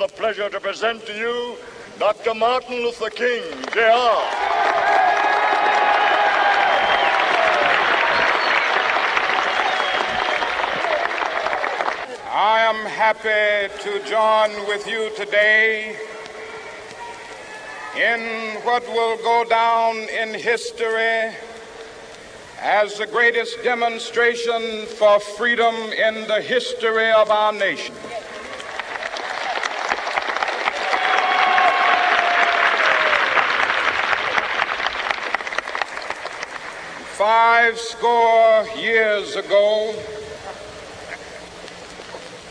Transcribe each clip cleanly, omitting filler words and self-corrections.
the pleasure to present to you Dr. Martin Luther King, Jr. I am happy to join with you today in what will go down in history as the greatest demonstration for freedom in the history of our nation. Five score years ago,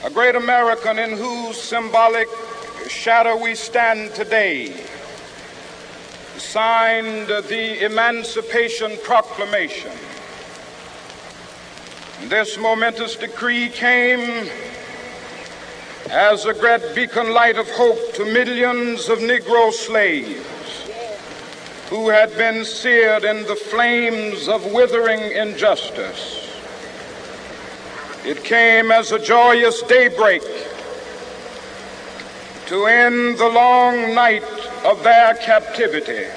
a great American in whose symbolic shadow we stand today signed the Emancipation Proclamation. This momentous decree came as a great beacon light of hope to millions of Negro slaves who had been seared in the flames of withering injustice. It came as a joyous daybreak to end the long night of their captivity.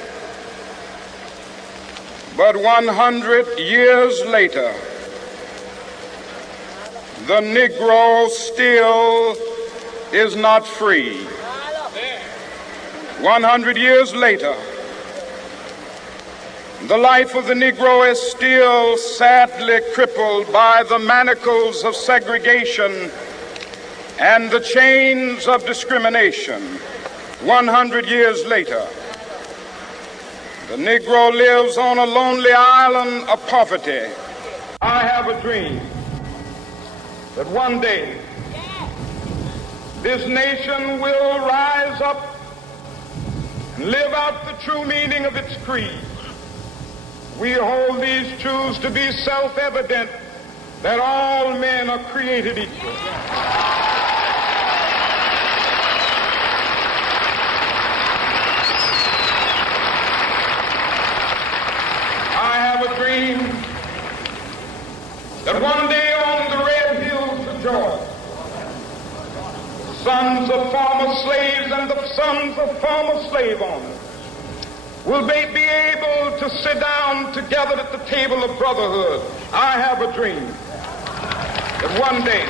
But 100 years later, the Negro still is not free. 100 years later, the life of the Negro is still sadly crippled by the manacles of segregation and the chains of discrimination. 100 years later, the Negro lives on a lonely island of poverty. I have a dream that one day this nation will rise up and live out the true meaning of its creed. We hold these truths to be self-evident, that all men are created equal. I have a dream that one day on the red hills of Georgia, the sons of former slaves and the sons of former slave owners will they be able to sit down together at the table of brotherhood. I have a dream that one day,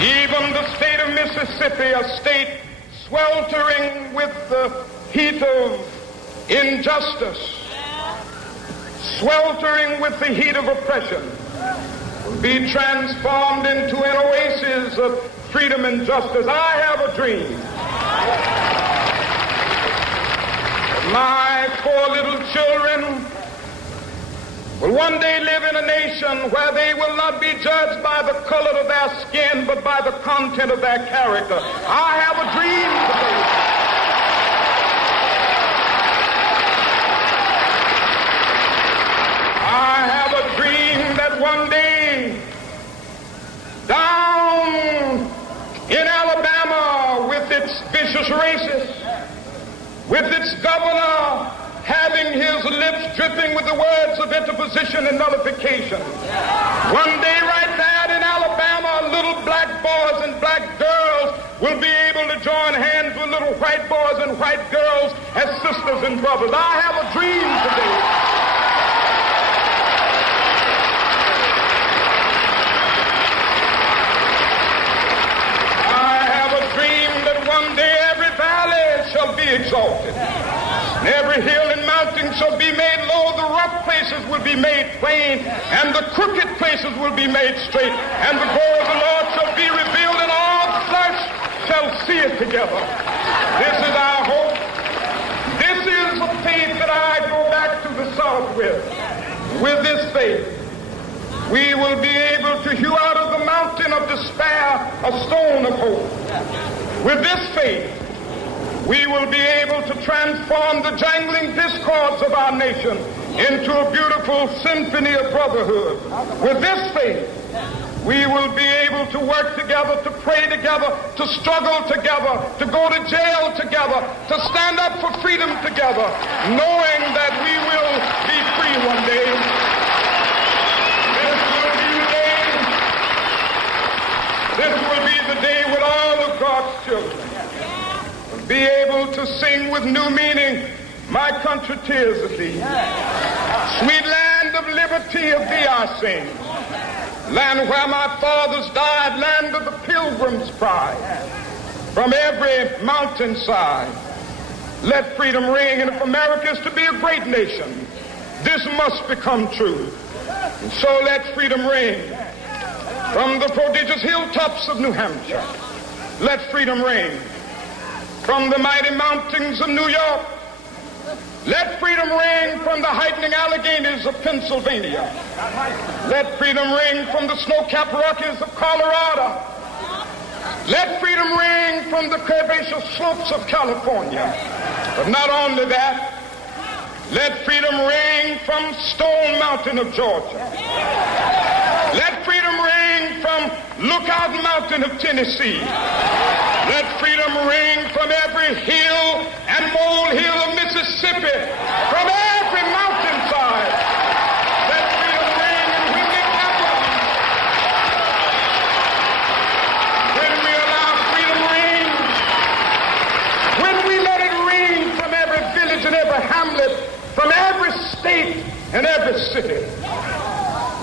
even the state of Mississippi, a state sweltering with the heat of injustice, sweltering with the heat of oppression, will be transformed into an oasis of freedom and justice. I have a dream. My four little children will one day live in a nation where they will not be judged by the color of their skin, but by the content of their character. I have a dream today. I have a dream that one day, down in Alabama with its vicious racists, with its governor having his lips dripping with the words of interposition and nullification. One day right there in Alabama, little black boys and black girls will be able to join hands with little white boys and white girls as sisters and brothers. I have a dream today. I have a dream that one day every valley shall be exalted, and every hill and mountain shall be made low. The rough places will be made plain, and the crooked places will be made straight, and the glory of the Lord shall be revealed, and all flesh shall see it together. This is our hope. This is the faith that I go back to the South with. With this faith, we will be able to hew out of the mountain of despair a stone of hope. With this faith, we will be able to transform the jangling discords of our nation into a beautiful symphony of brotherhood. With this faith, we will be able to work together, to pray together, to struggle together, to go to jail together, to stand up for freedom together, knowing that we will be free one day. This will be the day when all of God to sing with new meaning, my country, tears of thee. Sweet land of liberty, of thee I sing. Land where my fathers died, land of the pilgrim's pride. From every mountainside, let freedom ring. And if America is to be a great nation, this must become true. And so let freedom ring. From the prodigious hilltops of New Hampshire, let freedom ring. From the mighty mountains of New York, let freedom ring. From the heightening Alleghenies of Pennsylvania, let freedom ring. From the snow-capped Rockies of Colorado, let freedom ring. From the curvaceous slopes of California. But not only that, let freedom ring from Stone Mountain of Georgia. Let freedom ring from Lookout Mountain of Tennessee. Let freedom ring from every hill and molehill of Mississippi, from every mountainside. Let freedom ring, and when it happens, when we allow freedom ring, when we let it ring from every village and every hamlet, from every state and every city,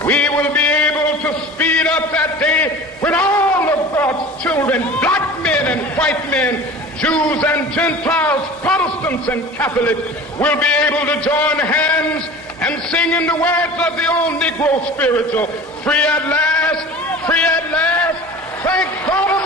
we will be able to speed up that day when all of God's children, black men and white men, Jews and Gentiles, Protestants and Catholics, will be able to join hands and sing in the words of the old Negro spiritual, free at last, thank God